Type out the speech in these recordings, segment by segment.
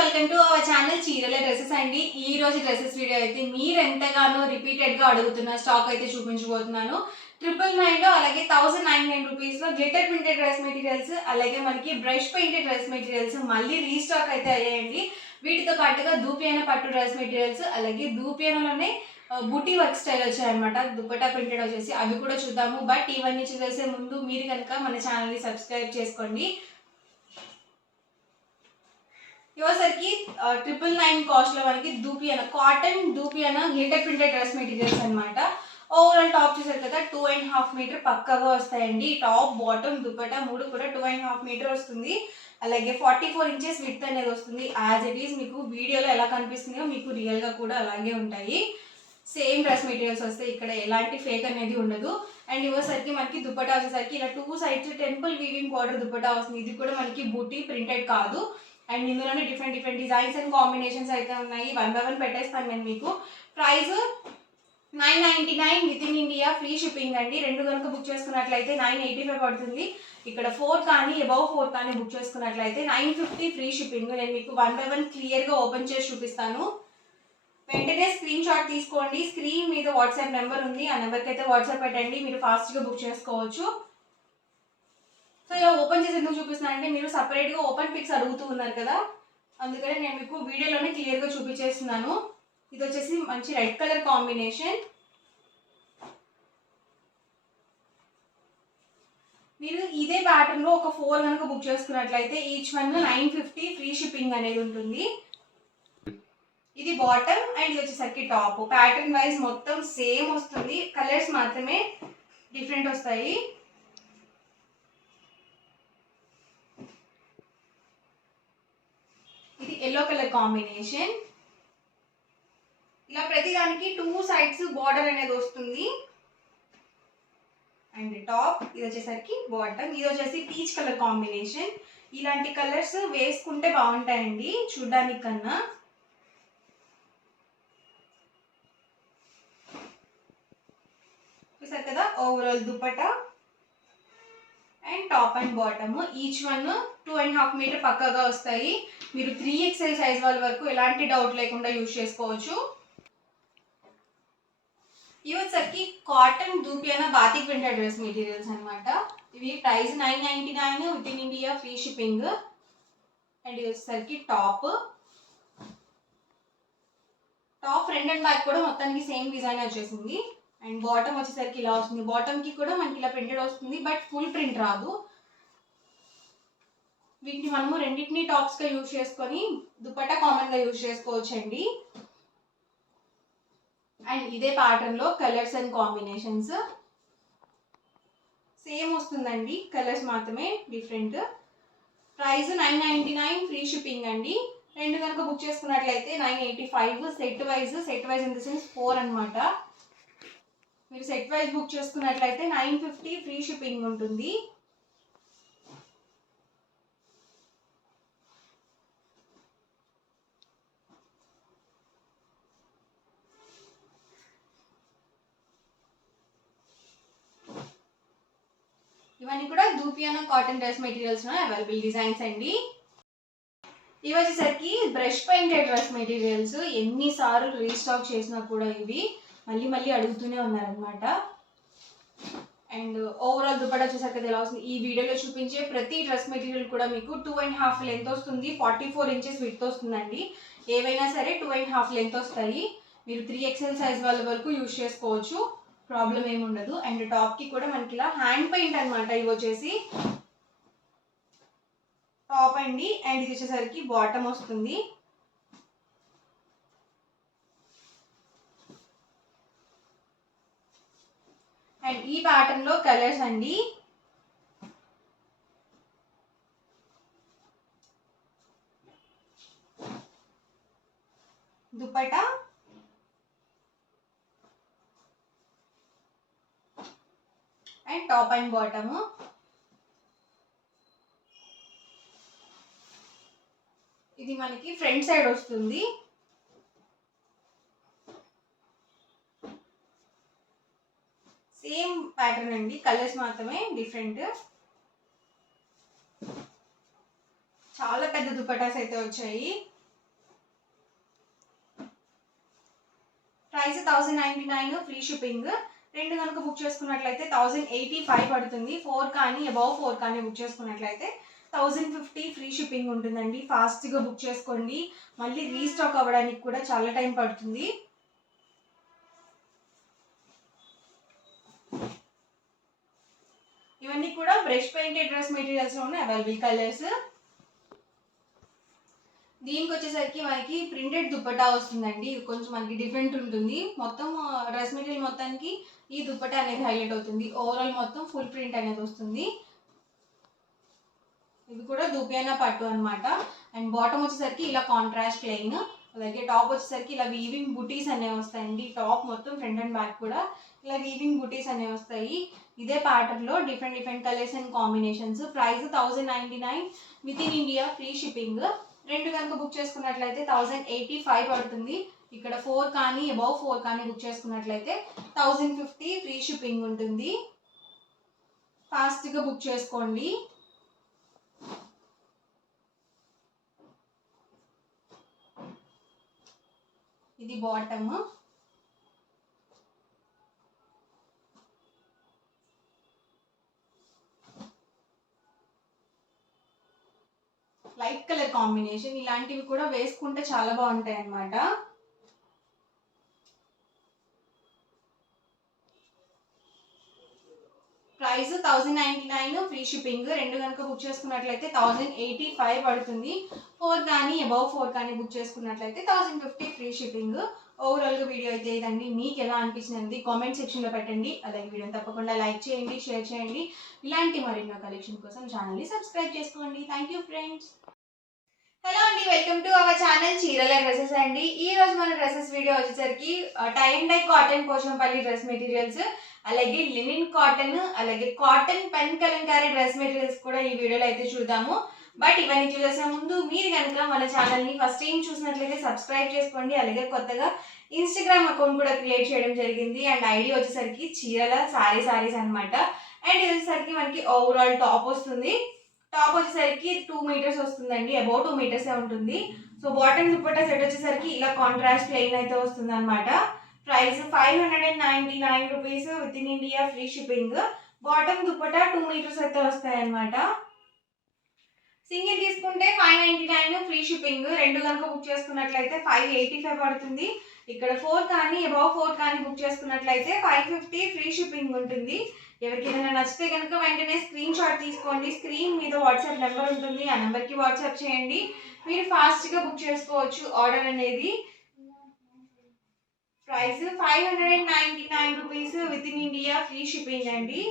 Welcome to our channel చీరల dresses అండి. ఈ రోజు డ్రెస్సెస్ వీడియో అయితే మీరు ఎంతగానో రిపీటెడ్ గా అడుగుతున్న స్టాక్ అయితే చూపించబోతున్నాను. 999 లో అలాగే 1099 రూపీస్ లో గ్లిటర్ ప్రింటెడ్ డ్రెస్ మెటీరియల్స్ అలాగే మనకి బ్రష్ పెయింటెడ్ డ్రెస్ మెటీరియల్స్ మళ్ళీ రీస్టాక్ అయితే అయ్యాయండి. వీటితో పాటుగా దూపియానా పట్టు డ్రెస్ మెటీరియల్స్ అలాగే దూపియానాలోనే బుటీ వర్క్ స్టైల్ వచ్చాయన్నమాట. దుపట్టా ప్రింటెడ్ వచ్చేసి అవి కూడా చూద్దాము. బట్ ఇవన్నీ చూసేసే ముందు మీరు కనుక మన ఛానల్ని సబ్స్క్రైబ్ చేసుకోండి. ఇవసరికి 999 కాస్ట్ లో మనకి దూపియానా కాటన్ దూపియానా గ్లిటర్ ప్రింటెడ్ డ్రెస్ మెటీరియల్స్ అనమాట. ఓవరాల్ టాప్ చూసారు కదా 2.5 మీటర్ పక్కాగా వస్తాయండి. టాప్ బాటమ్ దుపట్టా మూడు కూడా 2.5 మీటర్ వస్తుంది. అలాగే 44 ఇంచెస్ విడ్త్ అనేది వస్తుంది. యాజ్ ఇట్ ఈస్ మీకు వీడియోలో ఎలా కనిపిస్తుందో మీకు రియల్ గా కూడా అలాగే ఉంటాయి. సేమ్ డ్రెస్ మెటీరియల్స్ వస్తాయి. ఇక్కడ ఎలాంటి ఫేక్ అనేది ఉండదు. అండ్ ఇవసరికి మనకి దుపట్టా వచ్చేసరికి ఇలా 2 sides temple weaving border dupatta వస్తుంది. ఇది కూడా మనకి బూటీ ప్రింటెడ్ కాదు. అండ్ ఇందులోనే డిఫరెంట్ డిజైన్స్ అండ్ కాంబినేషన్స్ అయితే ఉన్నాయి. 1 by 1 పెట్టేస్తాను నేను మీకు. Price 999 with in India, free shipping అండి. రెండు కనుక బుక్ చేసుకున్నట్లయితే 985 పడుతుంది. ఇక్కడ 4 కానీ అబౌవ్ 4 కానీ బుక్ చేసుకున్నట్లయితే 950 ఫ్రీ షిప్పింగ్. నేను మీకు 1 by 1 క్లియర్గా ఓపెన్ చేసి చూపిస్తాను. వెంటనే స్క్రీన్ షాట్ తీసుకోండి. స్క్రీన్ మీద వాట్సాప్ నెంబర్ ఉంది. ఆ నెంబర్కి అయితే వాట్సాప్ పెట్టండి. మీరు ఫాస్ట్గా బుక్ చేసుకోవచ్చు. సో ఇలా ఓపెన్ చేసి ఎందుకు చూపిస్తున్నానంటే మీరు సపరేట్గా ఓపెన్ పిక్స్ అడుగుతూ ఉన్నారు కదా, అందుకని నేను మీకు వీడియోలోనే క్లియర్గా చూపించేస్తున్నాను. ఇది వచ్చేసి మంచి రెడ్ కలర్ కాంబినేషన్. మీరు ఇదే ప్యాటర్న్లో ఒక 4 కనుక బుక్ చేసుకున్నట్లయితే ఈచ్ వన్ 950 ఫ్రీ షిప్పింగ్ అనేది ఉంటుంది. ఇది బాటమ్ అండ్ ఇది వచ్చేసరికి టాప్. ప్యాటర్న్ వైజ్ మొత్తం సేమ్ వస్తుంది. కలర్స్ మాత్రమే డిఫరెంట్ వస్తాయి. ఇది ఎల్లో కలర్ కాంబినేషన్. ఇలా ప్రతి దానికి 2 సైడ్స్ బార్డర్ అనేది వస్తుంది. అండ్ టాప్ ఇది వచ్చేసరికి బాటమ్. ఇది వచ్చేసి పీచ్ కలర్ కాంబినేషన్. ఇలాంటి కలర్స్ వేసుకుంటే బాగుంటాయండి చూడ్డానికి కన్నా. చూసారు కదా overall dupatta and top and bottom each one 2.5 metre పక్కాగా వస్తాయి. మీరు 3XL సైజ్ వాళ్ళ వరకు ఎలాంటి డౌట్ లేకుండా యూజ్ చేసుకోవచ్చు. ఇవి వచ్చేసరికి కాటన్ దూపియానా బాతిక్ ప్రింటెడ్ డ్రెస్ మెటీరియల్స్ అనమాట. ఇవి price 999 with in India, free shipping. And ఇది వచ్చేసరికి టాప్ ఫ్రంట్ అండ్ బ్యాక్ కూడా మొత్తానికి సేమ్ డిజైన్ వచ్చేసింది. అండ్ బాటమ్ వచ్చేసరికి ఇలా వస్తుంది. బాటమ్కి కూడా మనకి ఇలా ప్రింటెడ్ వస్తుంది, బట్ ఫుల్ ప్రింట్ రాదు. వీటిని మనము రెండింటిని టాప్స్గా యూజ్ చేసుకొని దుపట్టా కామన్గా యూజ్ చేసుకోవచ్చు అండి. అండ్ ఇదే ప్యాటర్న్లో కలర్స్ అండ్ కాంబినేషన్స్ సేమ్ వస్తుందండి, కలర్స్ మాత్రమే డిఫరెంట్. ప్రైస్ 999 ఫ్రీ షిప్పింగ్ అండి. రెండు కనుక బుక్ చేసుకున్నట్లయితే 985. Set wise in the sense 4 అనమాట. మీరు సెట్ వైజ్ బుక్ చేసుకున్నట్లయితే 950 ఫ్రీ షిప్పింగ్ ఉంటుంది. ఇవన్నీ కూడా దూపియానా cotton dress materials available designs అండి. ఇవి వచ్చేసరికి బ్రష్ పెయింటెడ్ డ్రెస్ మెటీరియల్స్. ఎన్నిసార్లు రీస్టాక్ చేసినా కూడా ఇవి మళ్ళీ అడుగుతూనే ఉన్నారనమాట. అండ్ ఓవరాల్ దుపట్టా చూసారు కదా ఎలా వస్తుంది. ఈ వీడియోలో చూపించే ప్రతి డ్రెస్ మెటీరియల్ కూడా మీకు 2.5 లెంత్ వస్తుంది. 44 ఇంచెస్ విడ్త్ వస్తుందండి. ఏవైనా సరే 2.5 లెంత్ వస్తాయి. మీరు 3XL సైజ్ వాళ్ళ వరకు యూజ్ చేసుకోవచ్చు, ప్రాబ్లం ఏమి ఉండదు. అండ్ టాప్కి కూడా మనకి ఇలా హ్యాండ్ పెయింట్ అనమాట. ఇవి వచ్చేసి టాప్ అండి. అండ్ ఇది వచ్చేసరికి బాటమ్ వస్తుంది. అండ్ ఈ ప్యాటర్న్ లో కలర్స్ అండి. Dupatta and top and bottom. ఇది మనకి ఫ్రంట్ సైడ్ వస్తుంది. సేమ్ ప్యాటర్న్ అండి, కలర్స్ మాత్రమే డిఫరెంట్. చాలా పెద్ద దుపట్టాస్ అయితే వచ్చాయి. Price 1099 free shipping. రెండు కనుక బుక్ చేసుకున్నట్లయితే 1085 పడుతుంది. 4 కానీ అబౌవ్ 4 కానీ బుక్ చేసుకున్నట్లయితే 1050 ఫ్రీ షిప్పింగ్ ఉంటుందండి. ఫాస్ట్గా బుక్ చేసుకోండి, మళ్ళీ రీస్టాక్ అవ్వడానికి కూడా చాలా టైం పడుతుంది. ఇవన్నీ కూడా బ్రష్ పెయింటెడ్ డ్రెస్ మెటీరియల్స్లో ఉన్న అవైలబుల్ కలర్స్. దీనికి వచ్చేసరికి మనకి ప్రింటెడ్ దుప్పటా వస్తుందండి. ఇది కొంచెం మనకి డిఫరెంట్ ఉంటుంది. మొత్తం డ్రెస్ మెటీరియల్ మొత్తానికి ఈ దుప్పటా అనేది హైలైట్ అవుతుంది. ఓవరాల్ మొత్తం ఫుల్ ప్రింట్ అనేది వస్తుంది. ఇది కూడా దూపియానా పట్టు అనమాట. అండ్ బాటమ్ వచ్చేసరికి ఇలా కాంట్రాస్ట్ ప్లెయిన్, అలాగే టాప్ వచ్చేసరికి ఇలా వీవింగ్ బుటీస్ అనేవి వస్తాయండి. టాప్ మొత్తం ఫ్రంట్ అండ్ బ్యాక్ కూడా ఇలా వీవింగ్ బుటీస్ అనేవి వస్తాయి. ఇదే ప్యాటర్న్లో different colours and combinations. Price 1099 with in India free shipping. రెండు కనుక బుక్ చేసుకున్నట్లయితే 1085 పడుతుంది. ఇక్కడ 4 కానీ అబౌవ్ 4 కానీ బుక్ చేసుకున్నట్లయితే 1050 ఫ్రీ షిప్పింగ్ ఉంటుంది. ఫాస్ట్గా బుక్ చేసుకోండి. ఇది బాటమ్. Light colour combination. ఇలాంటివి కూడా వేసుకుంటే చాలా బాగుంటాయి అన్నమాట. Price 1099 free shipping. రెండు కనుక బుక్ చేసుకున్నట్లయితే 1085 పడుతుంది. 4 కానీ అబౌవ్ 4 కానీ బుక్ చేసుకున్నట్లయితే 1050 ఫ్రీ షిప్పింగ్. ఓవరాల్గా వీడియో అయితే ఇదండి. మీకు ఎలా అనిపించింది కామెంట్ సెక్షన్లో పెట్టండి. అలాగే వీడియోని తప్పకుండా లైక్ చేయండి, షేర్ చేయండి. ఇలాంటి మరెన్నో కలెక్షన్ కోసం ఛానల్ని సబ్స్క్రైబ్ చేసుకోండి. Thank you friends. హలో అండి, వెల్కమ్ టు అవర్ ఛానల్ చీరల డ్రెస్సెస్ అండి. ఈ రోజు మన డ్రెస్సెస్ వీడియో వచ్చేసరికి tie and dye cotton Pochampally dress materials, అలాగే లినిన్ కాటన్, అలాగే cotton pen Kalamkari dress materials కూడా ఈ వీడియోలో అయితే చూద్దాము. బట్ ఇవన్నీ చూసే ముందు మీరు కనుక మన ఛానల్ని ఫస్ట్ టైం చూసినట్లయితే సబ్స్క్రైబ్ చేసుకోండి. అలాగే కొత్తగా ఇన్స్టాగ్రామ్ అకౌంట్ కూడా క్రియేట్ చేయడం జరిగింది. అండ్ ఐడి వచ్చేసరికి చీరల సారీస్ అనమాట. అండ్ ఇది వచ్చేసరికి మనకి ఓవరాల్ టాప్ వస్తుంది. టాప్ వచ్చేసరికి 2 మీటర్స్ వస్తుందండి, అబౌట్ 2 మీటర్స్ ఉంటుంది. సో బాటమ్ దుపట్టా సెట్ వచ్చేసరికి ఇలా కాంట్రాస్ట్ ప్లెయిన్ అయితే వస్తుంది అనమాట. Price 599 rupees with in India free shipping. Bottom dupatta 2 metres అయితే వస్తాయి అనమాట. సింగిల్ తీసుకుంటే 599 ఫ్రీ షిప్పింగ్. రెండు కనుక బుక్ చేసుకున్నట్లయితే 585 పడుతుంది. ఇక్కడ 4 కానీ అబౌవ్ 4 కానీ బుక్ చేసుకున్నట్లయితే 550 ఫ్రీ షిప్పింగ్ ఉంటుంది. ఎవరికి ఏదైనా నచ్చితే కనుక వెంటనే స్క్రీన్ షాట్ తీసుకోండి. స్క్రీన్ మీద వాట్సాప్ నెంబర్ ఉంటుంది, ఆ నెంబర్కి వాట్సాప్ చేయండి. మీరు ఫాస్ట్గా బుక్ చేసుకోవచ్చు ఆర్డర్ అనేది. Price 599 rupees with in India free shipping అండి.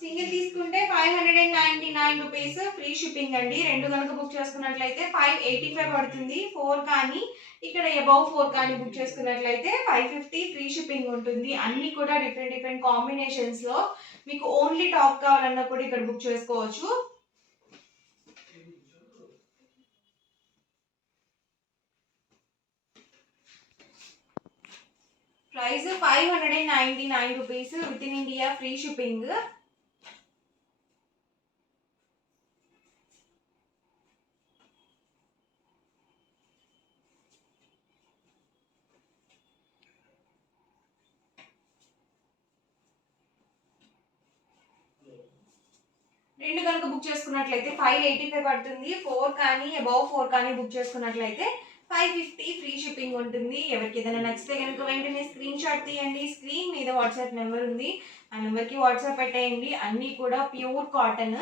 సింగిల్ తీసుకుంటే 599 రూపీస్ ఫ్రీ షిప్పింగ్ అండి. రెండు కనుక బుక్ చేసుకున్నట్లయితే 585 పడుతుంది. 4 కానీ ఇక్కడ అబౌవ్ 4 కానీ బుక్ చేసుకున్నట్లయితే 550 ఫ్రీ షిప్పింగ్ ఉంటుంది. అన్ని కూడా డిఫరెంట్ కాంబినేషన్స్లో. మీకు ఓన్లీ టాప్ కావాలన్నా కూడా ఇక్కడ బుక్ చేసుకోవచ్చు. Price 599 rupees with in India free shipping. రెండు కనుక బుక్ చేసుకున్నట్లయితే 585 పడుతుంది. 4 కానీ అబౌవ్ 4 కానీ బుక్ చేసుకున్నట్లయితే 550 ఫ్రీ షిప్పింగ్ ఉంటుంది. ఎవరికి ఏదైనా నచ్చితే కనుక వెంటనే స్క్రీన్ షాట్ తీయండి. స్క్రీన్ మీద వాట్సాప్ నెంబర్ ఉంది, ఆ నెంబర్కి వాట్సాప్ పెట్టేయండి. అన్నీ కూడా ప్యూర్ కాటన్.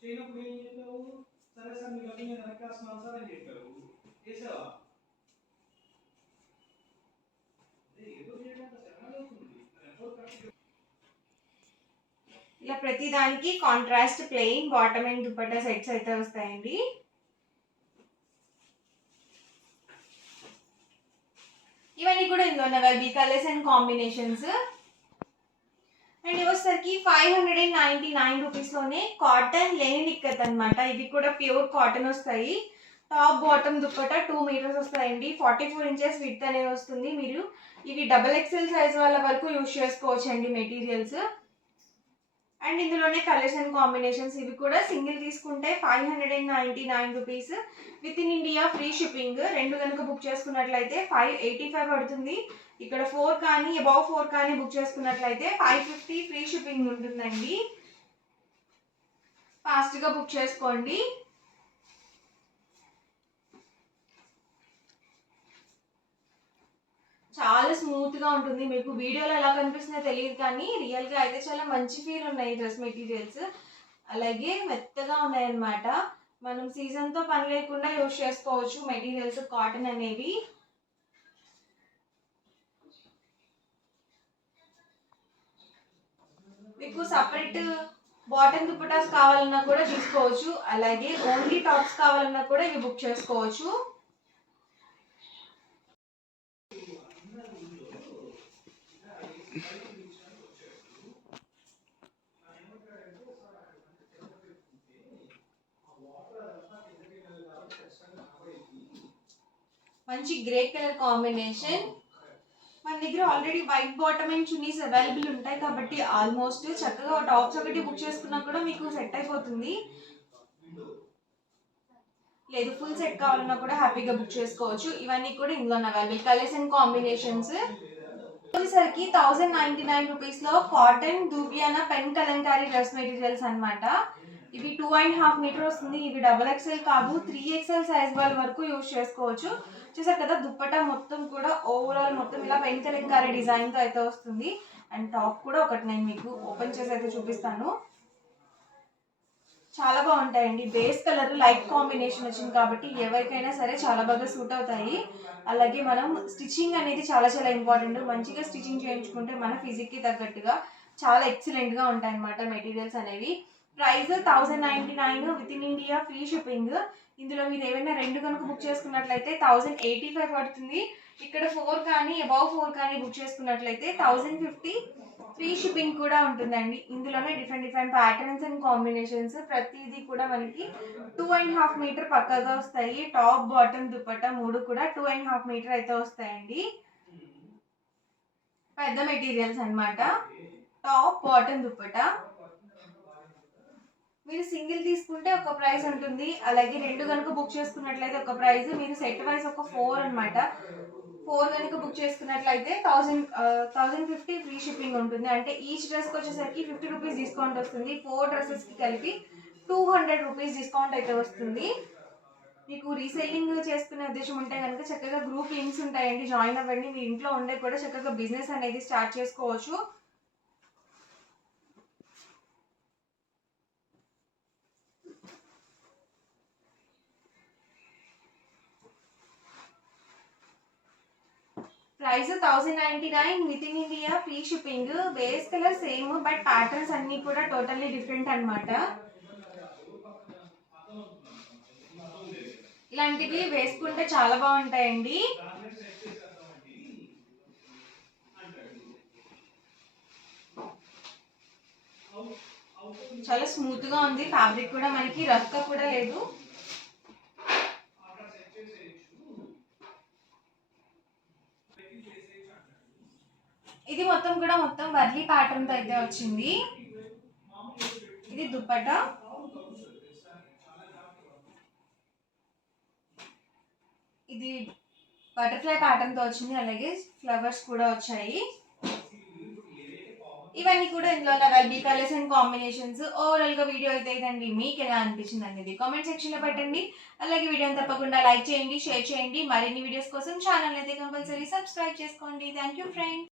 చేయనప్పుడు ఏం చెప్పావు? సరే సార్ మీ డబ్బు నేను వెనక్కేస్తున్నాను సార్ అని చెప్పావు. చేసావా? ఇలా ప్రతి దానికి contrast plain bottom and dupatta sets అయితే వస్తాయండి. ఇవన్నీ కూడా ఇందులో available colours and combinations. And వచ్చేసరికి 599 రూపీస్లోనే కాటన్ లెనిన్ ఇక్కత్ అనమాట. ఇవి కూడా ప్యూర్ కాటన్ వస్తాయి. టాప్ బాటమ్ దుప్పటా 2 మీటర్స్ వస్తాయండి. 44 ఇంచెస్ విడ్త్ అనేది వస్తుంది. మీరు ఇవి XXL సైజ్ వాళ్ళ వరకు యూజ్ చేసుకోవచ్చు అండి మెటీరియల్స్. అండ్ ఇందులోనే కలర్స్ అండ్ కాంబినేషన్స్. ఇవి కూడా సింగిల్ తీసుకుంటే 599 rupees. With in India free shipping. 2 కనుక బుక్ చేసుకున్నట్లయితే 585 పడుతుంది. ఇక్కడ 4 కానీ అబౌవ్ 4 కానీ బుక్ చేసుకున్నట్లయితే 550 ఫ్రీ షిప్పింగ్ ఉంటుందండి. ఫాస్ట్గా బుక్ చేసుకోండి. చాలా స్మూత్గా ఉంటుంది. మీకు వీడియోలో ఎలా కనిపిస్తుందో తెలియదు కానీ రియల్గా అయితే చాలా మంచి ఫీల్ ఉన్నాయి డ్రెస్ మెటీరియల్స్. అలాగే మెత్తగా ఉన్నాయన్నమాట. మనం సీజన్తో పని లేకుండా యూజ్ చేసుకోవచ్చు మెటీరియల్స్ కాటన్ అనేవి. మీకు సపరేట్ బాటమ్ దుపటాస్ కావాలన్నా కూడా తీసుకోవచ్చు. అలాగే ఓన్లీ టాప్స్ కావాలన్నా కూడా ఇవి బుక్ చేసుకోవచ్చు. మంచి గ్రే కలర్ కాంబినేషన్. మన దగ్గర already white bottom and chunnis available ఉంటాయి కాబట్టి ఆల్మోస్ట్ చక్కగా టాప్స్ ఒకటి బుక్ చేసుకున్నా కూడా మీకు సెట్ అయిపోతుంది. లేదు ఫుల్ సెట్ కావాలన్నా కూడా హ్యాపీగా బుక్ చేసుకోవచ్చు. ఇవన్నీ కూడా ఇందులో అవైలబుల్. కలర్స్ అండ్ కాంబినేషన్స్ వచ్చేసరికి 1099 రూపీస్లో కాటన్ దూపియానా పెన్ కలంకారీ డ్రెస్ మెటీరియల్స్ అనమాట. ఇవి 2.5 మీటర్ వస్తుంది. ఇవి XXL కాదు 3XL సైజ్ వాళ్ళ వరకు యూజ్ చేసుకోవచ్చు. చూసారు కదా దుప్పటా మొత్తం కూడా ఓవరాల్ మొత్తం ఇలా పెన్ కలంకారీ డిజైన్తో అయితే వస్తుంది. అండ్ టాప్ కూడా ఒకటి నేను మీకు ఓపెన్ చేసి అయితే చూపిస్తాను. చాలా బాగుంటాయండి. బేస్ కలర్ లైట్ కాంబినేషన్ వచ్చింది కాబట్టి ఎవరికైనా సరే చాలా బాగా సూట్ అవుతాయి. అలాగే మనం స్టిచ్చింగ్ అనేది చాలా చాలా ఇంపార్టెంట్. మంచిగా స్టిచ్చింగ్ చేయించుకుంటే మన ఫిజిక్కి తగ్గట్టుగా చాలా ఎక్సలెంట్గా ఉంటాయి అన్నమాట మెటీరియల్స్ అనేవి. Price 1099 with in India free shipping. ఇందులో మీరు ఏమైనా 2 కనుక బుక్ చేసుకున్నట్లయితే 1085 పడుతుంది. ఇక్కడ 4 కానీ అబౌవ్ 4 కానీ బుక్ చేసుకున్నట్లయితే 1050 ఫ్రీ షిప్పింగ్ కూడా ఉంటుందండి. ఇందులోనే డిఫరెంట్ ప్యాటర్న్స్ అండ్ కాంబినేషన్స్. ప్రతిదీ కూడా మనకి 2.5 మీటర్ పక్కగా వస్తాయి. టాప్ బాటమ్ దుపట్టా 3 కూడా 2.5 మీటర్ అయితే వస్తాయండి. పెద్ద మెటీరియల్స్ అనమాట. టాప్ బాటమ్ దుపట్టా మీరు సింగిల్ తీసుకుంటే ఒక ప్రైస్ ఉంటుంది. అలాగే 2 కనుక బుక్ చేసుకున్నట్లయితే ఒక ప్రైస్. మీరు సెట్ వైజ్ ఒక 4 అనమాట. 4 కనుక బుక్ చేసుకున్నట్లయితే 1050 ఫ్రీ షిప్పింగ్ ఉంటుంది. అంటే ఈచ్ డ్రెస్కి వచ్చేసరికి 50 రూపీస్ డిస్కౌంట్ వస్తుంది. 4 డ్రెస్సెస్కి కలిపి 200 రూపీస్ డిస్కౌంట్ అయితే వస్తుంది. మీకు రీసెల్లింగ్ చేసుకునే ఉద్దేశం ఉంటే కనుక చక్కగా గ్రూప్ లింక్స్ ఉంటాయండి, జాయిన్ అవ్వండి. మీ ఇంట్లో ఉండే కూడా చక్కగా బిజినెస్ అనేది స్టార్ట్ చేసుకోవచ్చు. Price 1099 with in India free shipping. Base colour same but patterns అన్నీ కూడా టోటల్లీ డిఫరెంట్ అనమాట. ఇలాంటివి వేసుకుంటే చాలా బాగుంటాయండి. చాలా స్మూత్గా ఉంది. ఫ్యాబ్రిక్ కూడా మనకి రఫ్గా కూడా లేదు. ఇది మొత్తం వర్లీ ప్యాటర్న్ తో అయితే వచ్చింది. ఇది దుపట్టా. ఇది బటర్ఫ్లై ప్యాటర్న్ తో వచ్చింది. అలాగే ఫ్లవర్స్ కూడా వచ్చాయి. ఇవన్నీ కూడా ఇందులో available. Colours and combinations. Overall గా వీడియో అయితే ఇదండి. మీకు ఎలా అనిపించింది అనేది కామెంట్ సెక్షన్ లో పెట్టండి. అలాగే వీడియోని తప్పకుండా లైక్ చేయండి, షేర్ చేయండి. మరిన్ని వీడియోస్ కోసం ఛానల్ అయితే కంపల్సరీ సబ్స్క్రైబ్ చేసుకోండి. Thank you friends.